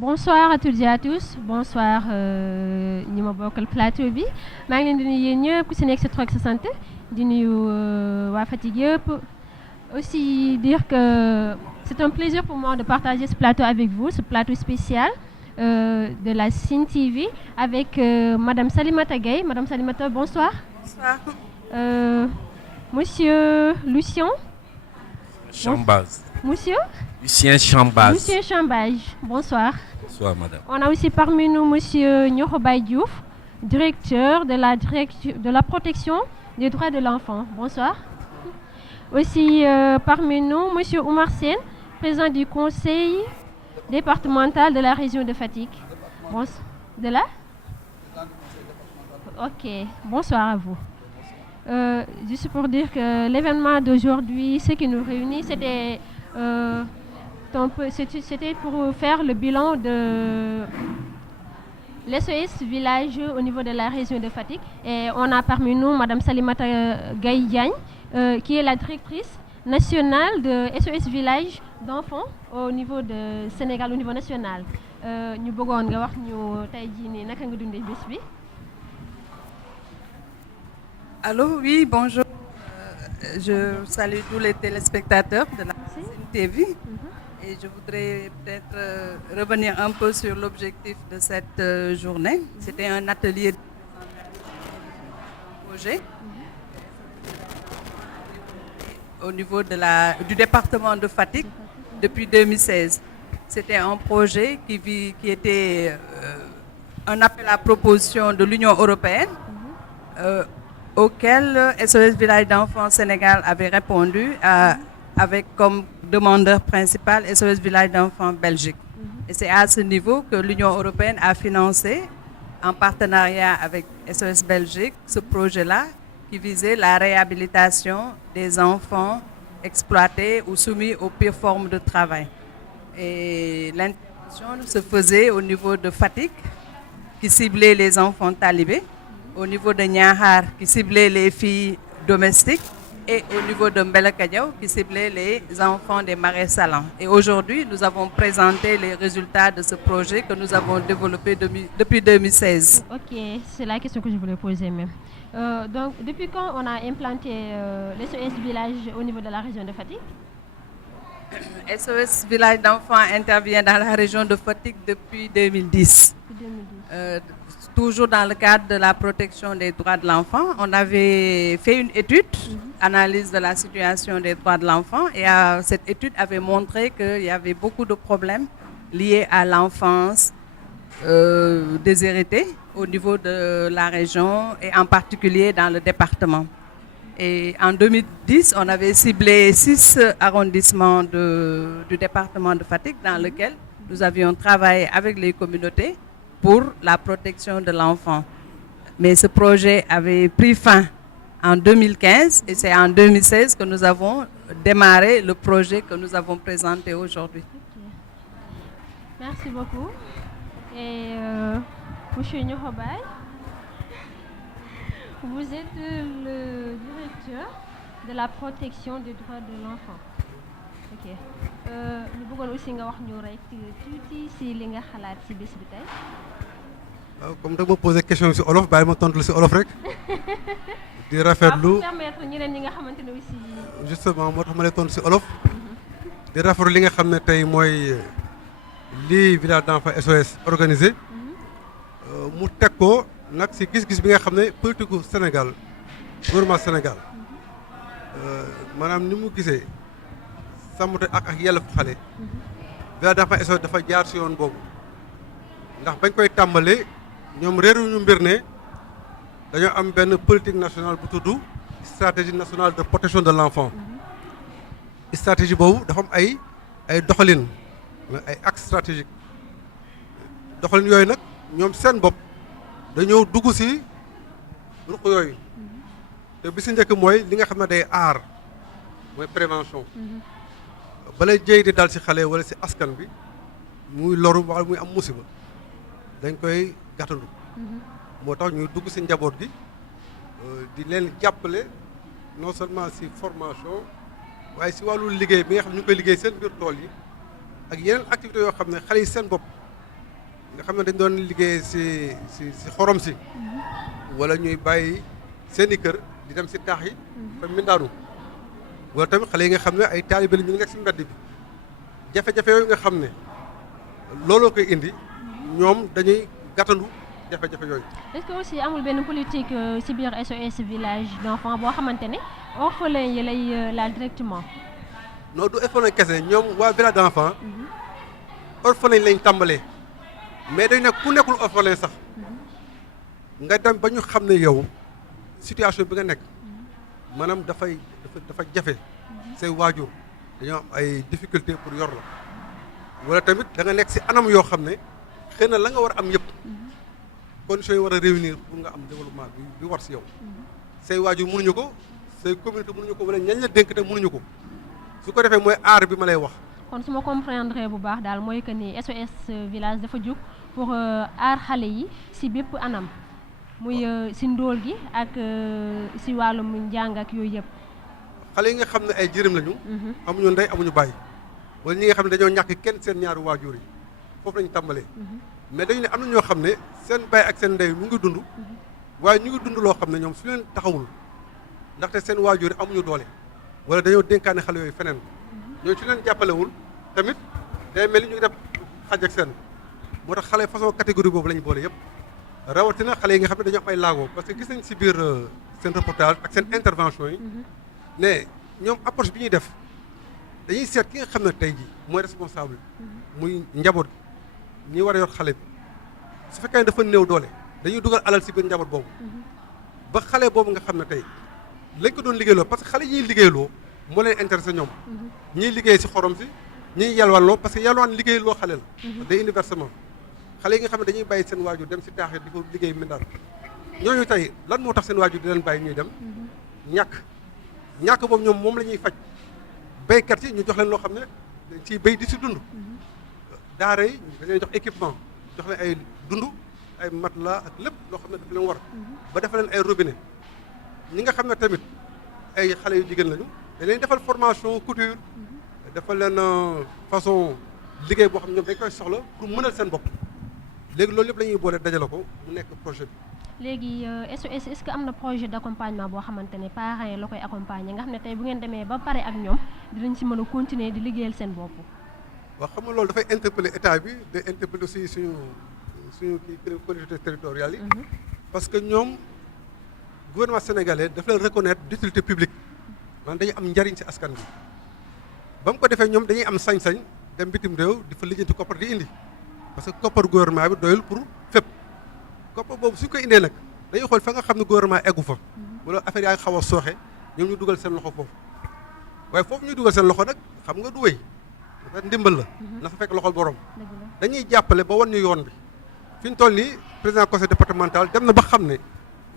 Bonsoir à toutes et à tous. Bonsoir ñi ma bokkal plateau bi. maa ngi leen di nuyu yéen ñëpp ku si nekk sa tur ak sa sant di nuyu waa Fatick yëpp. Aussi dire que c'est un plaisir pour moi de partager ce plateau avec vous, ce plateau spécial de la Sine TV avec Madame Salimata Gaye. Madame Salimata, bonsoir. Bonsoir. Monsieur Lucien. Chambaz. Monsieur Lucien Chambaz. Monsieur Chambage, bonsoir. Bonsoir, madame. On a aussi parmi nous Monsieur Nyokobay Diouf, directeur de la protection des droits de l'enfant. Bonsoir. Aussi parmi nous Monsieur Oumar Sène, président du conseil départemental de la région de Fatick. De là? Ok, bonsoir à vous. Juste pour dire que l'événement d'aujourd'hui, ce qui nous réunit, c'était pour faire le bilan de l'SOS Village au niveau de la région de Fatick. Et on a parmi nous Madame Salimata Gaye Diagne, qui est la directrice nationale de SOS Village d'enfants au niveau de Sénégal, au niveau national. Ñu bëggoon nga wax ñu tey jii nii naka nga dundee bés bi. Allô, oui, bonjour. Je salue tous les téléspectateurs de la Sine TV. Et je voudrais peut-être revenir un peu sur l'objectif de cette journée. C'était un atelier de projet au niveau du département de Fatick depuis 2016. C'était un projet qui était un appel à proposition de l'Union européenne auquel SOS Village d'enfants Sénégal avait répondu avec comme demandeur principal SOS Village d'enfants Belgique. Et c'est à ce niveau que l'Union européenne a financé, en partenariat avec SOS Belgique, ce projet-là qui visait la réhabilitation des enfants exploités ou soumis aux pires formes de travail. Et l'intervention se faisait au niveau de Fatick, qui ciblait les enfants talibés, au niveau de Niakhar, qui ciblait les filles domestiques, et au niveau de Mbelakadiao, qui ciblait les enfants des marais salants. Et aujourd'hui, nous avons présenté les résultats de ce projet que nous avons développé depuis 2016. Ok, c'est la question que je voulais poser même. Donc, depuis quand on a implanté l'SOS Village au niveau de la région de Fatick? SOS Village d'enfants intervient dans la région de Fatick depuis 2010. Toujours dans le cadre de la protection des droits de l'enfant. On avait fait une étude, analyse de la situation des droits de l'enfant, et cette étude avait montré qu'il y avait beaucoup de problèmes liés à l'enfance déshéritée au niveau de la région et en particulier dans le département. Et en 2010, on avait ciblé 6 arrondissements du département de Fatick dans lequel nous avions travaillé avec les communautés pour la protection de l'enfant. Mais ce projet avait pris fin en 2015 et c'est en 2016 que nous avons démarré le projet que nous avons présenté aujourd'hui. Okay. Merci beaucoup. Et Monsieur Nyokobay, vous êtes le directeur de la protection des droits de l'enfant. Ok. Ñu bëggoon aussi nga wax ñu rek tuuti si li nga xalaat si bés bi tey. Comme da nga ma posé question si olof bàyyi ma tontu si olof rek. di rafetlu permettre ñeneen ñi nga xamante ne aussi. justement moo tax ma lay tontu si olof. di rafetlu li nga xam ne tey mooy lii village d'enfants SOS organisé. mu teg ko nag si gis-gis bi nga xam ne politique gu Sénégal gouvernement Sénégal maanaam ni mu gisee. sàmmte ak yelleef xale village d'enfants SOS dafa jaar si yoon boobu ndax bañ koy tàmbalee ñoom réeruñu mbir ne dañoo am benn politique nationale bu tudd stratégie nationale de protection de l'enfant stratégie boobu dafa am ay doxalin ay axes stratégiques doxalin yooyu nag ñoom seen bopp dañoo dugg si ruq yooyu te bi si njëkk mooy li nga xam ne day aar mooy prévention balay jëy di dal ci xale wala ci askan bi muy loru wala muy am musiba dañ koy gàttandu moo tax ñuy dugg ci njaboot gi di leen jàppale non seulement ci formation waaye ci wàllu liggéey bi nga xam ne ñu ngi koy liggéey seen biir tool yi ak yeneen activités yoo xam ne xale yi seen bopp nga xam ne dañ doon liggéey si xorom si wala ñuy bàyyi seeni kër di dem si taax yi fa mbindaanu wala tamit xale yi nga xam ne ay taalibe la ñu ngi nekk si mbedd bi jafe-jafe yooyu nga xam ne looloo koy indi ñoom dañuy gàttandu jafe-jafe yooyu. est-ce que aussi amul benn politique ci biir SOS village d'enfants boo xamante ne orphelins yi lay laal directement. non du orphelin kese ñoom waa village d'enfants orphelin lañ tàmbalee mais dañ ne ku nekkul orphelin sax nga dem ba ñu xam ne yow situation bi nga nekk maanaam dafa jafe say waajur dañoo am ay difficulté pour yor la wala tamit da nga nekk si anam yoo xam ne xëy na la nga war a am yëpp conditions yi war a réunir pour nga am développement bi war si yow say waajur mënuñu ko say communauté mënuñu ko wala ñañ la dénk te mënuñu ko su ko defee mooy aar bi ma lay wax. kon su ma comprendre bu baax daal mooy que ni SOS village dafa jóg pour aar xale yi si bépp anam muy si ndóol gi ak si wàllum njàng ak yooyu yëpp. xale yi nga xam ne ay jërëm lañu. amuñu ndey amuñu bàyyi. wala ñi nga xam ne dañoo ñàkk kenn seen ñaari waajur yi foofu lañu tàmbalee. mais dañu ne am na ñoo xam ne seen baay ak seen ndey mu ngi dund. waaye ñu ngi dund loo xam ne ñoom su leen taxawul ndaxte seen waajur yi amuñu doole. wala dañoo dénkaane xale yooyu feneen. ñooñu su leen jàppalewul tamit day mel ni ñu ngi def xaj ak seen. moo tax xale façon catégorie boobu lañu boole yëpp. rawatina xale yi nga xam ne dañoo am ay laago parce que gis nañ si biir seen reportage ak seen intervention yi. ne ñoom approche bi ñuy def dañuy seet ki nga xam ne tey jii mooy responsable. muy njaboot gi ñi war a yor xale bi su fekkee ne dafa néew doole dañuy dugal alal si biir njaboot boobu. ba xale boobu nga xam ne tey lañ ko doon liggéeyloo parce que xale yiy liggéeyloo moo leen intéressé ñoom. ñiy liggéey si xorom si ñiy yalwaanloo parce que yalwaan liggéeyloo xale la. day indi versement xale yi nga xam ne dañuy bàyyi seen waajur dem si taax di ko liggéey mindaan ñooñu tey lan moo tax seen waajur di leen bàyyi ñuy dem. ñàkk boobu ñoom moom la ñuy faj béykat yi ñu jox leen loo xam ne dañ ciy béy di si dund. daara yi dañ leen jox équipement jox leen ay dund ay matelas ak lépp loo xam ne daf leen war. ba defal leen ay robinet ñi nga xam ne tamit ay xale yu jigéen lañu dañ leen defal formation couture defal leen façon liggéey boo xam ne ñoom dañ koy soxla pour mënal seen bopp léegi loolu lépp la ñuy boole dajale ko mu nekk projet bi. léegi SOS est-ce que am na projet d'accompagnement boo xamante ne parents yi la koy accompagner nga xam ne tey bu ngeen demee ba pare ak ñoom dinañ si mën a continuer di liggéeyal seen bopp. waaw xam nga loolu dafay interpeller état bi day interpeller aussi suñu kii collectivités territoriales yi. parce que ñoom gouvernement sénégalais daf leen reconnaître d'utilité publique maanaam dañuy am njariñ si askan bi ba mu ko defee ñoom dañuy am sañ-sañ dem bitim réew di fa lijjanti koppar di indi parce que koppar gouvernement bi doyul pour fépp. koppar boobu suñ koy indee nag dañuy xool fa nga xam ne gouvernement eggu fa wala affaire yaa ngi xaw a sooxe ñoom ñu dugal seen loxo foofu waaye foofu ñu dugal seen loxo nag xam nga du wéy dafa ndimbal la na fa fekk loxol borom dañuy jàppale ba wan ñu yoon bi fi ñu toll nii président conseil départemental dem na ba xam ne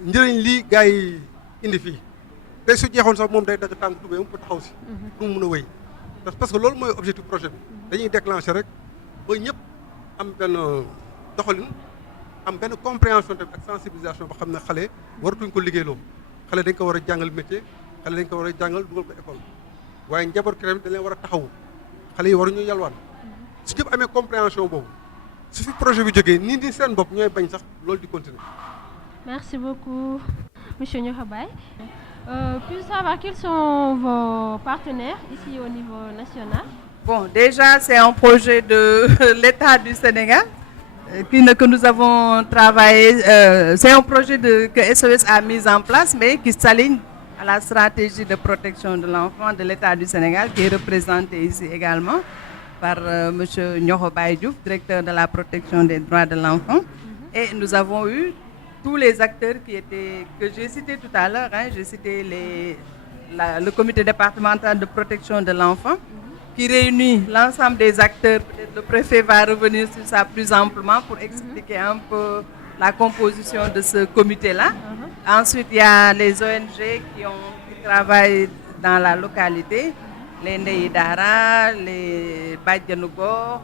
njëriñ lii gars yi indi fii tey su jeexoon sax moom day dagg tànk tubéyam pour taxaw si pour mu mën a wéy parce que loolu mooy objectif projet bi dañuy déclencher rek ba ñëpp am benn doxalin am benn compréhension tamit ak sensibilisation ba xam ne xale waratuñ ko liggéeyloo xale dañ ko war a jàngal métier xale dañ ko war a jàngal dugal ko école waaye njaboot ki tamit dañ leen war a taxawu xale yi waruñu yalwaan su ñëpp amee compréhension boobu su fi projet bi jógee nii di seen bopp ñooy bañ sax loolu di continuer. Merci beaucoup monsieur Niokhobaye. Puis savoir quels sont vos partenaires ici au niveau national? Bon, déjà c'est un projet de l'État du Sénégal. Que nous avons travaillé, c'est un projet que SOS a mis en place, mais qui s'aligne à la stratégie de protection de l'enfant de l'État du Sénégal, qui est représenté ici également par M. Niokhobaye Diouf, directeur de la protection des droits de l'enfant. Et nous avons eu tous les acteurs que j'ai cités tout à l'heure. J'ai cité le comité départemental de protection de l'enfant, qui réunit l'ensemble des acteurs. Le préfet va revenir sur ça plus amplement pour expliquer un peu la composition de ce comité-là. Ensuite, il y a les ONG qui travaillent dans la localité, les Ndeyidara, les Badjanougo,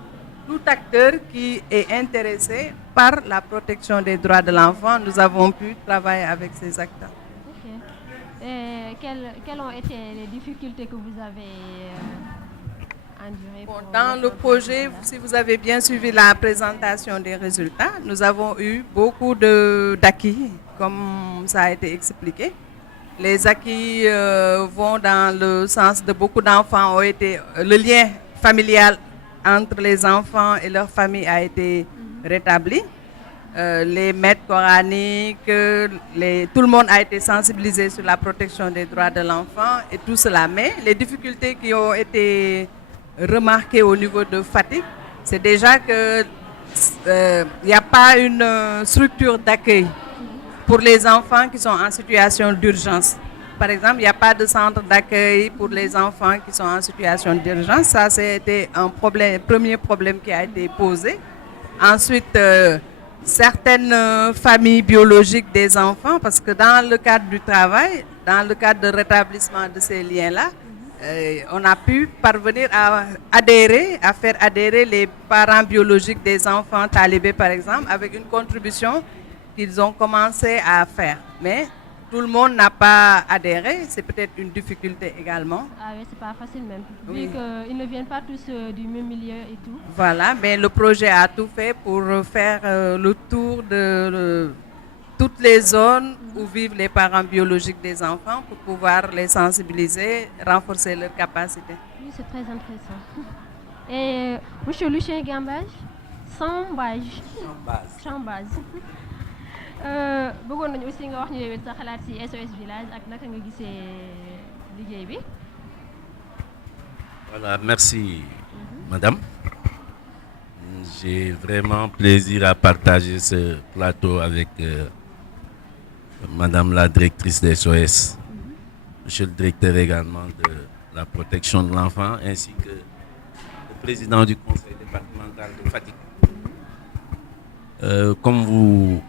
tout acteur qui est intéressé par la protection des droits de l'enfant. Nous avons pu travailler avec ces acteurs. Et quelles ont été les difficultés que vous avez en durée Bon, pour dans mettre le en place projet, cela? si vous avez bien suivi la présentation des résultats, nous avons eu beaucoup d'acquis, comme ça a été expliqué. Les acquis vont dans le sens de beaucoup d'enfants ont été... Le lien familial entre les enfants et leur famille a été rétabli. Les maîtres coraniques, tout le monde a été sensibilisé sur la protection des droits de l'enfant et tout cela. Mais les difficultés qui ont été remarquées au niveau de Fatick, c'est déjà que il n'y a pas une structure d'accueil pour les enfants qui sont en situation d'urgence. Par exemple, il n'y a pas de centre d'accueil pour les enfants qui sont en situation d'urgence. Ça, c'était un premier problème qui a été posé. Ensuite, certaines familles biologiques des enfants, parce que dans le cadre du travail, dans le cadre de rétablissement de ces liens-là, on a pu parvenir à faire adhérer les parents biologiques des enfants talibés, par exemple, avec une contribution qu'ils ont commencé à faire. Mais tout le monde n'a pas adhéré, c'est peut-être une difficulté également. Ah oui, c'est pas facile même, Oui. vu qu'ils ne viennent pas tous du même milieu et tout. Voilà, mais le projet a tout fait pour faire le tour de toutes les zones où vivent les parents biologiques des enfants pour pouvoir les sensibiliser, renforcer leurs capacités. Oui, c'est très intéressant. Et monsieur Lucien Gambage, Sambage. Chambage. Bëggoon nañu aussi nga wax ñu yowet sa xalaat ci SOS Village ak naka nga gisee liggéey bi. Voilà, merci, madame. J'ai vraiment plaisir à partager ce plateau avec madame la directrice des SOS, monsieur le directeur également de la protection de l'enfant, ainsi que le président du conseil départemental de Fatick. Comme vous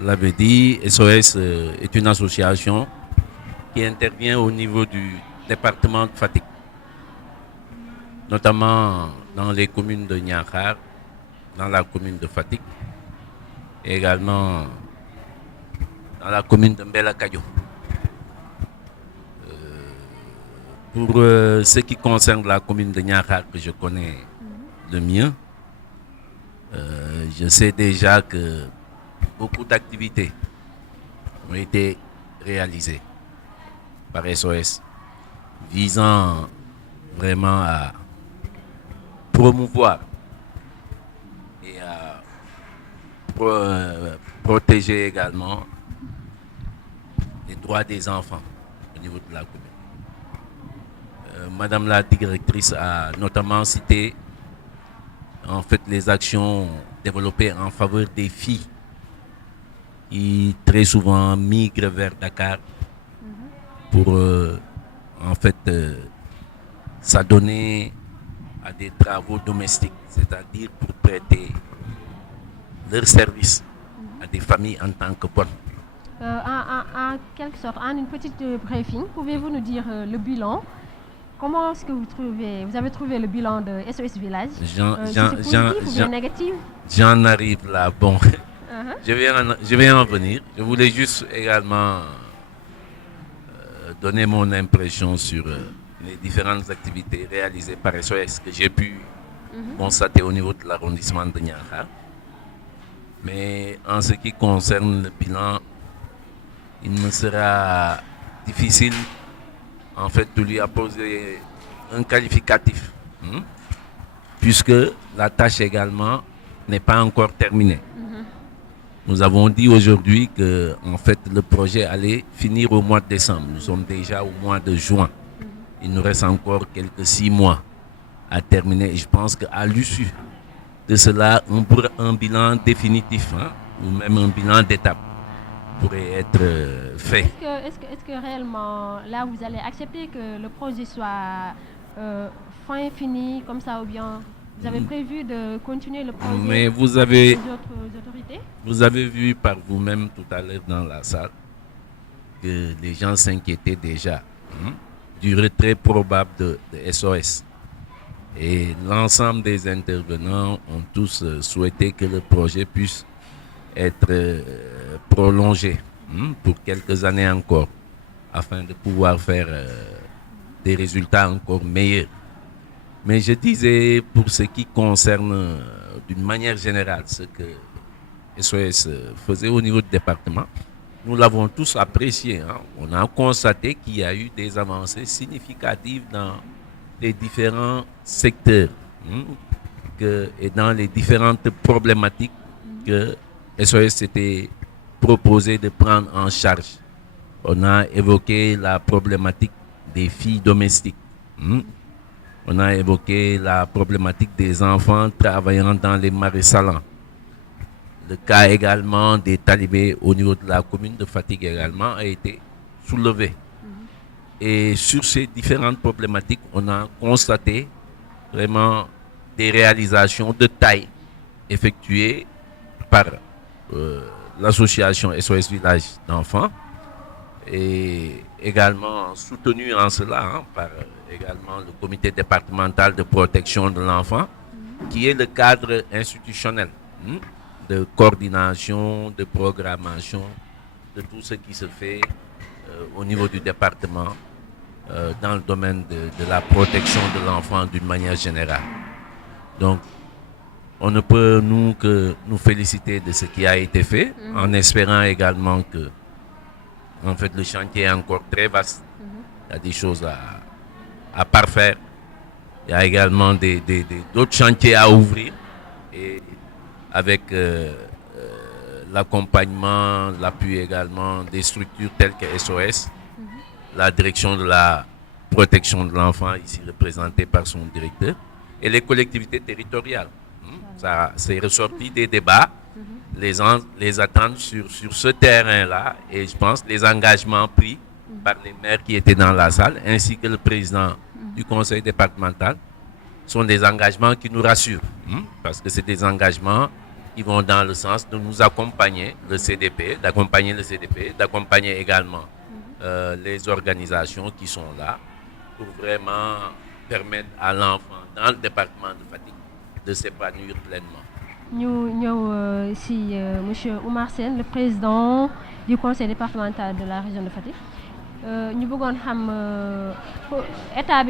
l'avez dit, SOS est une association qui intervient au niveau du département de Fatick, notamment dans les communes de Niakhar, dans la commune de Fatick, et également dans la commune de Mbelakadio. Pour ce qui concerne la commune de Niakhar, que je connais le mieux, je sais déjà que beaucoup d'activités ont été réalisées par SOS visant vraiment à promouvoir et à protéger également les droits des enfants au niveau de la commune. Madame la directrice a notamment cité en fait les actions développées en faveur des filles qui très souvent migrent vers Dakar pour en fait s'adonner à des travaux domestiques, c'est-à-dire pour prêter leur service à des familles en tant que bonnes. En quelque sorte, en une petite briefing, pouvez-vous nous dire le bilan? Comment est-ce que vous avez trouvé le bilan de SOS Village? Si c'est positif ou bien négatif? J'en arrive là, bon. Je vais en venir. Je voulais juste également donner mon impression sur les différentes activités réalisées par SOS que j'ai pu constater au niveau de l'arrondissement de Niakhar. Mais en ce qui concerne le bilan, il me sera difficile en fait de lui apposer un qualificatif, puisque la tâche également n'est pas encore terminée. Nous avons dit aujourd'hui que en fait le projet allait finir au mois de décembre. Nous sommes déjà au mois de juin. Il nous reste encore quelques 6 mois à terminer. Et je pense qu'à l'issue de cela, un bilan définitif, ou même un bilan d'étape pourrait être fait. Est-ce que réellement là vous allez accepter que le projet soit fini comme ça, ou bien vous avez prévu de continuer le projet? Mais vous avez d'autres autorités? Vous avez vu par vous-même tout à l'heure dans la salle que les gens s'inquiétaient déjà du retrait probable de SOS. Et l'ensemble des intervenants ont tous souhaité que le projet puisse être prolongé pour quelques années encore, afin de pouvoir faire des résultats encore meilleurs. Mais je disais, pour ce qui concerne d'une manière générale ce que SOS faisait au niveau du département, nous l'avons tous apprécié. Hein. On a constaté qu'il y a eu des avancées significatives dans les différents secteurs et dans les différentes problématiques que SOS s'était proposé de prendre en charge. On a évoqué la problématique des filles domestiques. On a évoqué la problématique des enfants travaillant dans les marais salants. Le cas également des talibés au niveau de la commune de Fatick également a été soulevé. Et sur ces différentes problématiques, on a constaté vraiment des réalisations de taille effectuées par l'association SOS Village d'enfants et également soutenu en cela par également le comité départemental de protection de l'enfant qui est le cadre institutionnel de coordination, de programmation de tout ce qui se fait au niveau du département dans le domaine de la protection de l'enfant d'une manière générale. Donc, on ne peut que nous féliciter de ce qui a été fait, en espérant également que, en fait, le chantier est encore très vaste. Il y a des choses à parfaire. Il y a également d'autres chantiers à ouvrir. Et avec l'accompagnement, l'appui également des structures telles que SOS, la direction de la protection de l'enfant, ici représentée par son directeur, et les collectivités territoriales. Ça c'est ressorti des débats, les attentes sur ce terrain-là, et je pense les engagements pris par les maires qui étaient dans la salle, ainsi que le président du conseil départemental, sont des engagements qui nous rassurent, parce que c'est des engagements qui vont dans le sens de nous accompagner, d'accompagner le CDP, d'accompagner également les organisations qui sont là pour vraiment permettre à l'enfant dans le département de Fatick de s'épanouir pleinement. Nous sommes ici, M. Oumar Sène, le président du conseil départemental de la région de Fatick. Nous voulons savoir l'État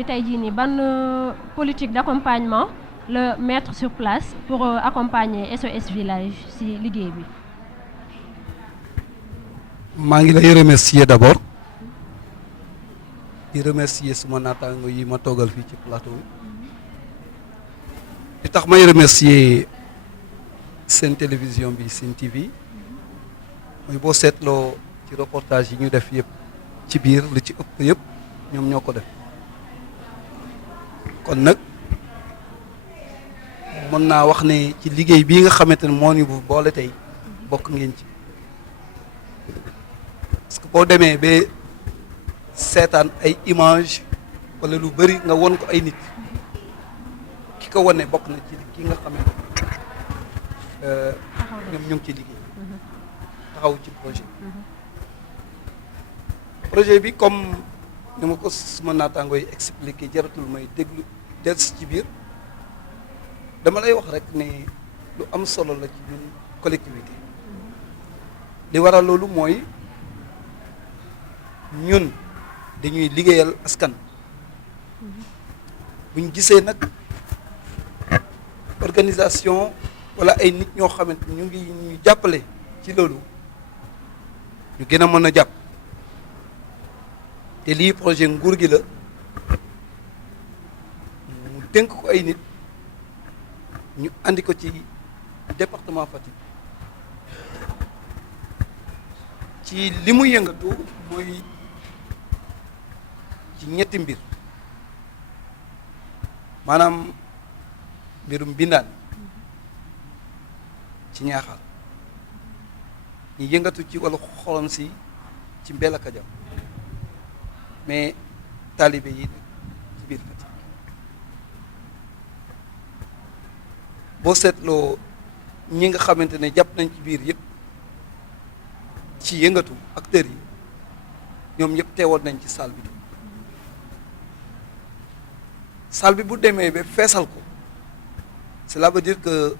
ban politique d'accompagnement le mettre sur place pour accompagner SOS Village si liggéey bi. maa ngi lay remercier d'abord di remercier suma naataango yi ma toogal fii ci plateau li tax may remercier seen télévision bi Sen TV mooy boo seetloo ci reportage yi ñu def yëpp ci biir li ci ëpp yëpp ñoom ñoo ko def kon nag mën naa wax ne ci liggéey bii nga xamante ne moo ñu boole tey bokk ngeen ci parce que boo demee ba seetaan ay image wala lu bari nga won ko ay nit ki ko wane bokk na ci ki nga xamante ñoom ñu ngi ci liggéey taxaw ci projet bi comme ni ma ko suma naataangoo yi expliqué jaratul may déglu des ci biir dama lay wax rek ne lu am solo la ci ñun collectivité li waral loolu mooy ñun dañuy liggéeyal askan buñ gisee nag organisation wala ay nit ñoo xamante ñu ngi ñu jàppale ci loolu ñu gën a mën a jàpp te lii projet nguur gi la mu dénk ko ay nit ñu andi ko ci département Fatick ci li mu yëngatu mooy ci ñetti mbir maanaam mbirum mbindaan ci Ñaaxar ñu yëngatu ci wàllu xorom si ci Mbelakadiao mais taalibe yi ci biir Fatick boo seetloo ñi nga xamante ne jàpp nañ ci biir yëpp ci yëngatu acteurs yi ñoom ñëpp teewoon nañ ci salle bi salle bi bu demee ba feesal ko cela veut dire que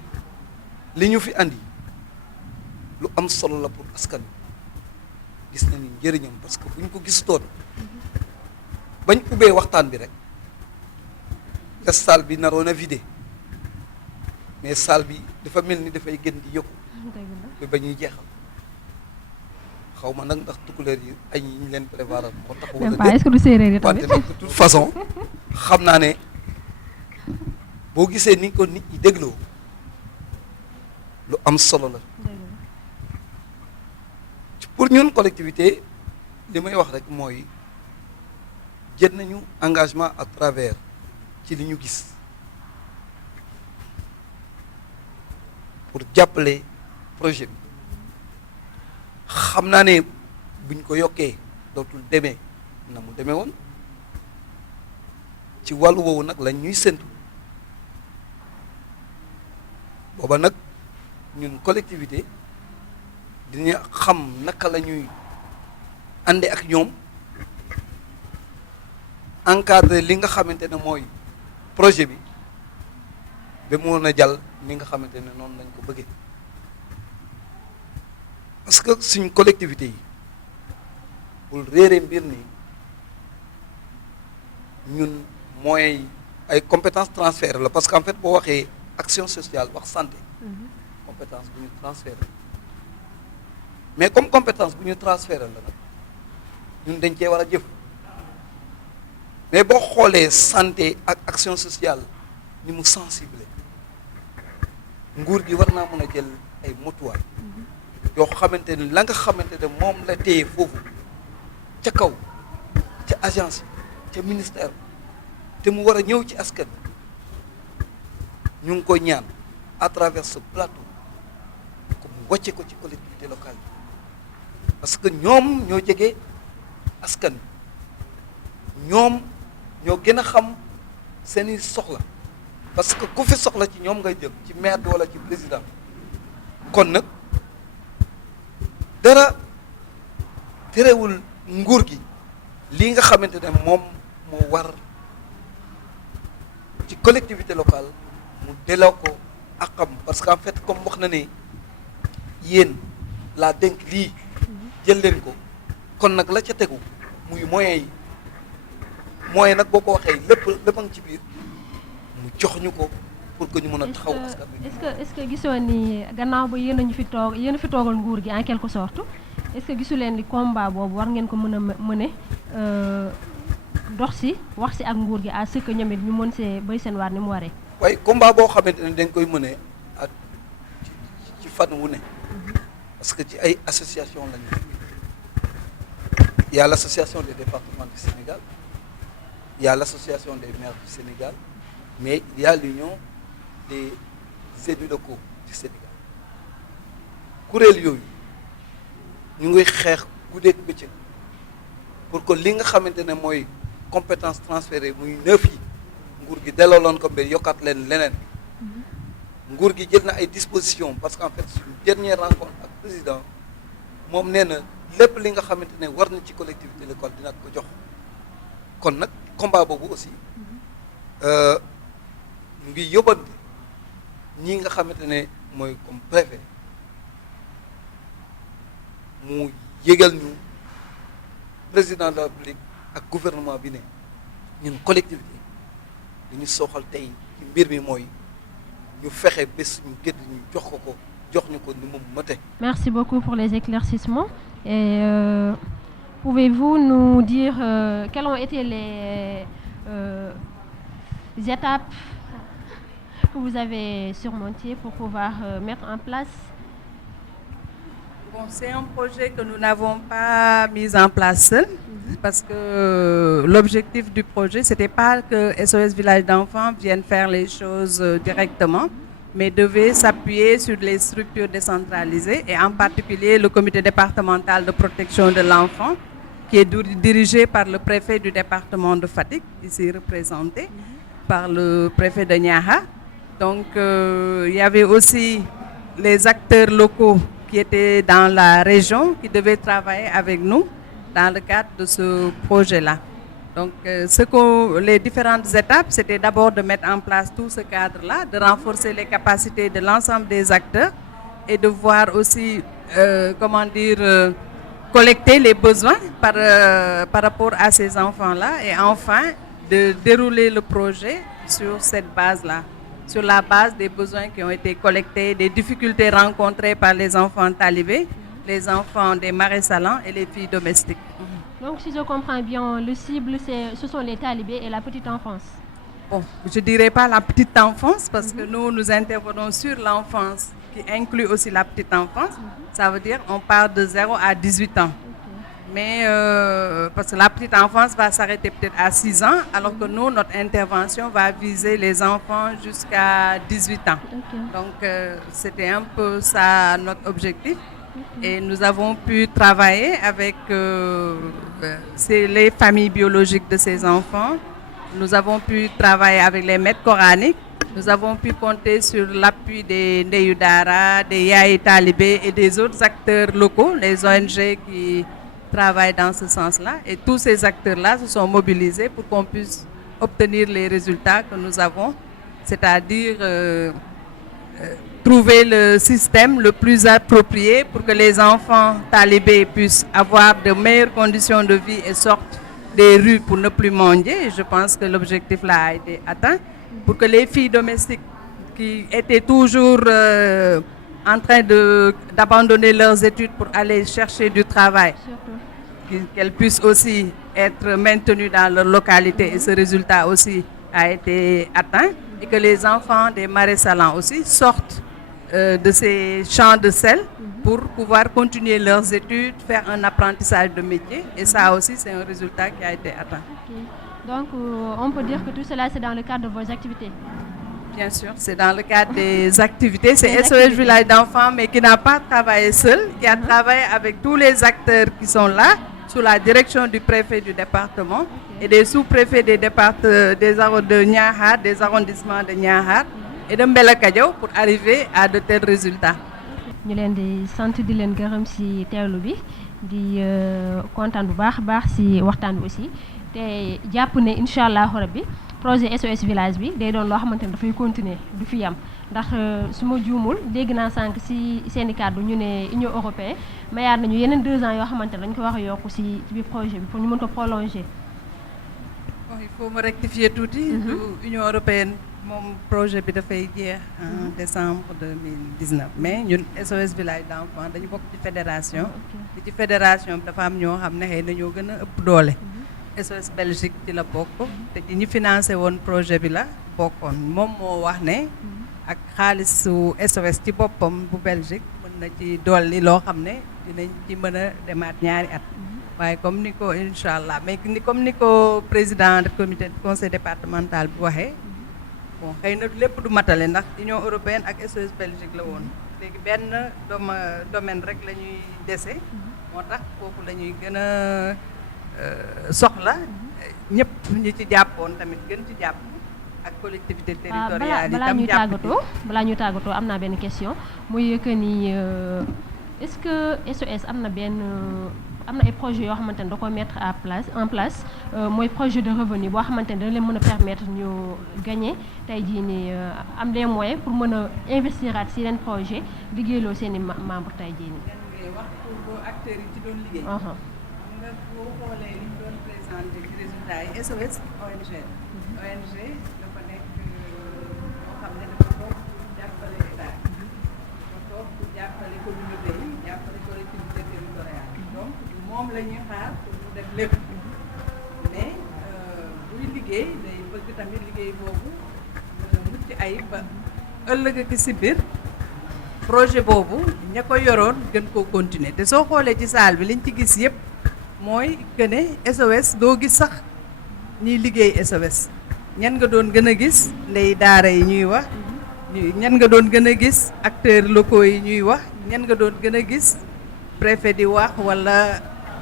li ñu fi andi lu am solo la pour askan wi gis nañu njëriñam parce que bu ñu ko gisutoon bañ ubbee waxtaan bi rek la salle bi naroon a vidé mais salle bi dafa mel ni dafay gën di yokku ba ñuy jeexal xaw ma nag ndax tukulóor yi ay yi ñu leen prévoir moo tax même pas est-ce que du séeréer yi wante tamit nag de toute façon xam naa ne boo gisee ni ko nit ñi dégloo lu am solo la pour ñun collectivité li may wax rek mooy jël nañu engagement à travers ci li ñu gis pour jàppale projet bi xam naa ne buñ ko yokkee dootul demee na mu demee woon ci wàllu woowu nag lañ ñuy séntu booba nag ñun collectivité dina xam naka la ñuy ànde ak ñoom encadré li nga xamante ne mooy projet bi ba mu mën a jàll ni nga xamante ne noonu lañ ko bëggee parce que suñ collectivité yi bul réere mbir ni ñun mooy ay compétences transférées la parce que en fait boo waxee action sociale wax santé compétence bu ñu transféré mais comme compétence bu ñu transféré la nag ñun dañ cee war a jëf mais boo xoolee santé ak action sociale ni mu sensible nguur gi war naa mën a jël ay motuwaay yoo xamante ni la nga xamante ne moom la téye foofu ca kaw ca agence ca ministère te mu war a ñëw ci askan ñu ngi koy ñaan à travers ce plateau ko mu wàcce ko ci collectivité locale yi parce que ñoom ñoo jege askan ñoom ñoo gën a xam seeni soxla parce que ku fi soxla ci ñoom ngay jëm ci maire bi wala ci président kon nag dara terewul nguur gi lii nga xamante ne moom moo war ci collectivité locale mu delloo ko ak xam parce que en fait comme wax na ne yéen laa dénk lii jël leen ko kon nag la ca tegu muy moyens yi moyens nag boo ko waxee lépp a ngi ci biir mu jox ñu ko pour que ñu mën a taxaw askan bi est-ce que gisoo ni gannaaw ba yéen a ñu fi toog yéen a fi toogal nguur gi en quelque sorte est-ce que gisu leen ni combat boobu war ngeen ko mën a mëne dox si wax si ak nguur gi à ce que ñoom it ñu mën see béy seen waar ni mu waree. waaye combat boo xamante ne dañ koy mëne ak ci fan wu ne parce que ci ay association lañu il y a l'association des départements du Sénégal il y a l'association des maires du Sénégal mais il y a l'union des élus locaux du Sénégal kuréel yooyu ñu ngi xeex guddeeg bëccëg pour que li nga xamante ne mooy compétence transférée muy 9 yi nguur gi dellooloon ko ba yokkaat leen leneen nguur gi jël na ay dispositions parce que en fait suñu dernière rencontre ak président moom nee na lépp li nga xamante ne war na ci collectivité locale dina ko jox kon nag combat boobu aussi ñu ngi yóbbante ñi nga xamante ne mooy comme préfet mu yégal ñu président de la République ak gouvernement bi ne ñun collectivité dañu soxal tey ci mbir mi mooy ñu fexe bés ñu gëdd ñu jox ko jox ñu ko ni mu mate. Merci beaucoup pour les éclaircissements et pouvez-vous nous dire quelles ont été les étapes que vous avez surmontées pour pouvoir mettre en place? Bon, c'est un projet que nous n'avons pas mis en place seul, parce que l'objectif du projet, c'était pas que SOS Village d'Enfants vienne faire les choses directement, mais devait s'appuyer sur les structures décentralisées et en particulier le comité départemental de protection de l'enfant, qui est dirigé par le préfet du département de Fatick, ici représenté par le préfet de Niaha. Donc, il y avait aussi les acteurs locaux qui étaient dans la région, qui devaient travailler avec nous dans le cadre de ce projet-là. Donc, les différentes étapes, c'était d'abord de mettre en place tout ce cadre-là, de renforcer les capacités de l'ensemble des acteurs et de voir aussi, collecter les besoins par rapport à ces enfants-là et enfin de dérouler le projet sur cette base-là, sur la base des besoins qui ont été collectés, des difficultés rencontrées par les enfants talibés, les enfants des marais salants et les filles domestiques. Donc, si je comprends bien, le cible, ce sont les talibés et la petite enfance. Bon, je ne dirais pas la petite enfance parce que nous intervenons sur l'enfance qui inclut aussi la petite enfance. Ça veut dire on part de 0 à 18 ans. Mais parce que la petite enfance va s'arrêter peut-être à 6 ans, alors que nous, notre intervention va viser les enfants jusqu'à 18 ans. Donc, c'était un peu ça notre objectif. Et nous avons pu travailler avec les familles biologiques de ces enfants. Nous avons pu travailler avec les maîtres coraniques. Nous avons pu compter sur l'appui des Ndeyu Dara, des Yaye Talibé et des autres acteurs locaux, les ONG qui travaillent dans ce sens-là. Et tous ces acteurs-là se sont mobilisés pour qu'on puisse obtenir les résultats que nous avons, c'est-à-dire trouver le système le plus approprié pour que les enfants talibés puissent avoir de meilleures conditions de vie et sortent des rues pour ne plus mendier. Je pense que l'objectif là a été atteint. Pour que les filles domestiques qui étaient toujours en train d'abandonner leurs études pour aller chercher du travail, qu'elles puissent aussi être maintenues dans leur localité, et ce résultat aussi a été atteint, et que les enfants des marais salants aussi sortent de ces champs de sel pour pouvoir continuer leurs études, faire un apprentissage de métier, et ça aussi c'est un résultat qui a été atteint. Donc on peut dire que tout cela c'est dans le cadre de vos activités? Bien sûr, c'est dans le cadre des activités. C'est SOS Village d'enfants, mais qui n'a pas travaillé seul, qui a travaillé avec tous les acteurs qui sont là, sous la direction du préfet du département et des sous-préfets des départements de Niakhar, des arrondissements de Niakhar et de Mbelakadiaw pour arriver à de tels résultats. ñu leen di sant di leen gërëm ci teewlu bi di kontaan bu baax ci waxtaan bi aussi te jàpp ne incha allahu rabbi projet SOS village bi day doon loo xamante ne dafay continuer du fi yam ndax su ma juumul dégg naa sànq ci seeni kàddu ñu ne Union européenne mayaat nañu yeneen 2 ans yoo xamante ne dañ ko wax a yokku ci biir projet bi pour ñu mën ko prolonger. Bon, il faut me rectifier tuuti. Union européenne moom projet bi dafay jeex en décembre 2019 mais ñun SOS village d'enfants dañu bokk ci fédération. ci fédération bi dafa am ñoo xam ne xëy na ñoo gën a ëpp doole. SOS Belgique ci la bokk te ci ñi financé woon projet bi la bokkoon moom moo wax ne ak xaalisu SOS ci boppam bu Belgique mën na ci dolli loo xam ne dinañ ci mën a demaat ñaari at waaye comme ni ko incha allah mais comme ni ko président du comité conseil départemental bi waxee bon xëy na lépp du matale ndax Union européenne ak SOS Belgique la woon léegi benn domaine rek la ñuy dese moo tax foofu la ñuy gën a soxla ñëpp ñi ci jàppoon tamit gën ci jàpp ak collectivité territoriale yi tam jàpp balaa ñuy tàggatoo am naa benn question muy que ni est-ce que SOS am na ay projets yoo xamante ne da ko mettre en place mooy projet de revenu boo xamante ne dana leen mën a permettre ñu gagner tey jii nii am des moyens pour mën a investiraat ci yeneen projet liggéeyloo seen i membres tey jii nii. wax pour acteurs yi ci doon liggéey. nga boo xoolee li ñu doon présenté ci résultats yi SOS ONG dafa nekk moo xam ne dafa toog pour jàppale état dafa toog pour jàppale communauté yi jàppale collectivité territoriale donc moom la ñuy xaar pour mu def lépp mais buy liggéey day bëgg tamit liggéey boobu mucc ayib ba ëllëg ak si biir projet boobu ña ko yoroon gën koo continuer te soo xoolee ci salle bi liñ ci gis yëpp mooy que ne SOS doo gis sax ñuy liggéey SOS ñan nga doon gën a gis ndey daara yi ñuy wax ñan nga doon gën a gis acteurs locaux yi ñuy wax ñan nga doon gën a gis préfet di wax wala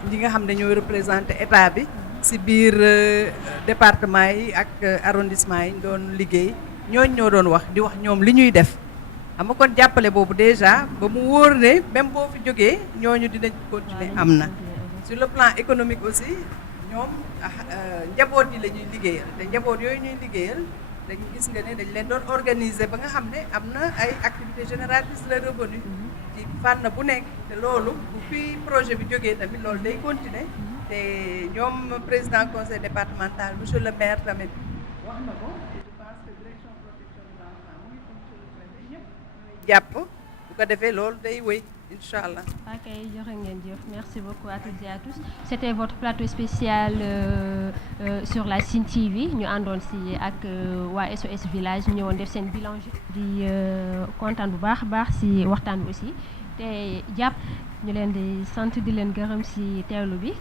ñi nga xam ne ñooy représenté état bi ci biir département yi ak arrondissement yi ñu doon liggéey ñooñ ñoo doon wax di wax ñoom li ñuy def xam nga kon jàppale boobu déjà ba mu wóor ne même boo fi jógee ñooñu dinañ continuer am na. Sur le plan économique aussi ñoom njaboot yi la ñuy liggéeyal te njaboot yooyu ñuy liggéeyal dañu gis nga ne dañ leen doon organiser ba nga xam ne am na ay activités génératrices de revenu ci fànn bu nekk te loolu bu fi projet bi jógee tamit loolu day continuer te ñoom président conseil départemental monsieur le maire tamit wax na ko et je pense que direction protection de l'enfant mu ngi monsieur le préfet ñëpp ñooy jàpp bu ko defee loolu day wéy incha allah. ok joxe ngeen jëf merci beaucoup à toutes et à tous c'était votre plateau spécial sur la Sine TV ñu àndoon si ak waa SOS village ñu ñëwoon def seen bilan di kontaan bu baax a baax si waxtaan bi aussi te jàpp ñu leen di sant di leen gërëm si teewlu bi.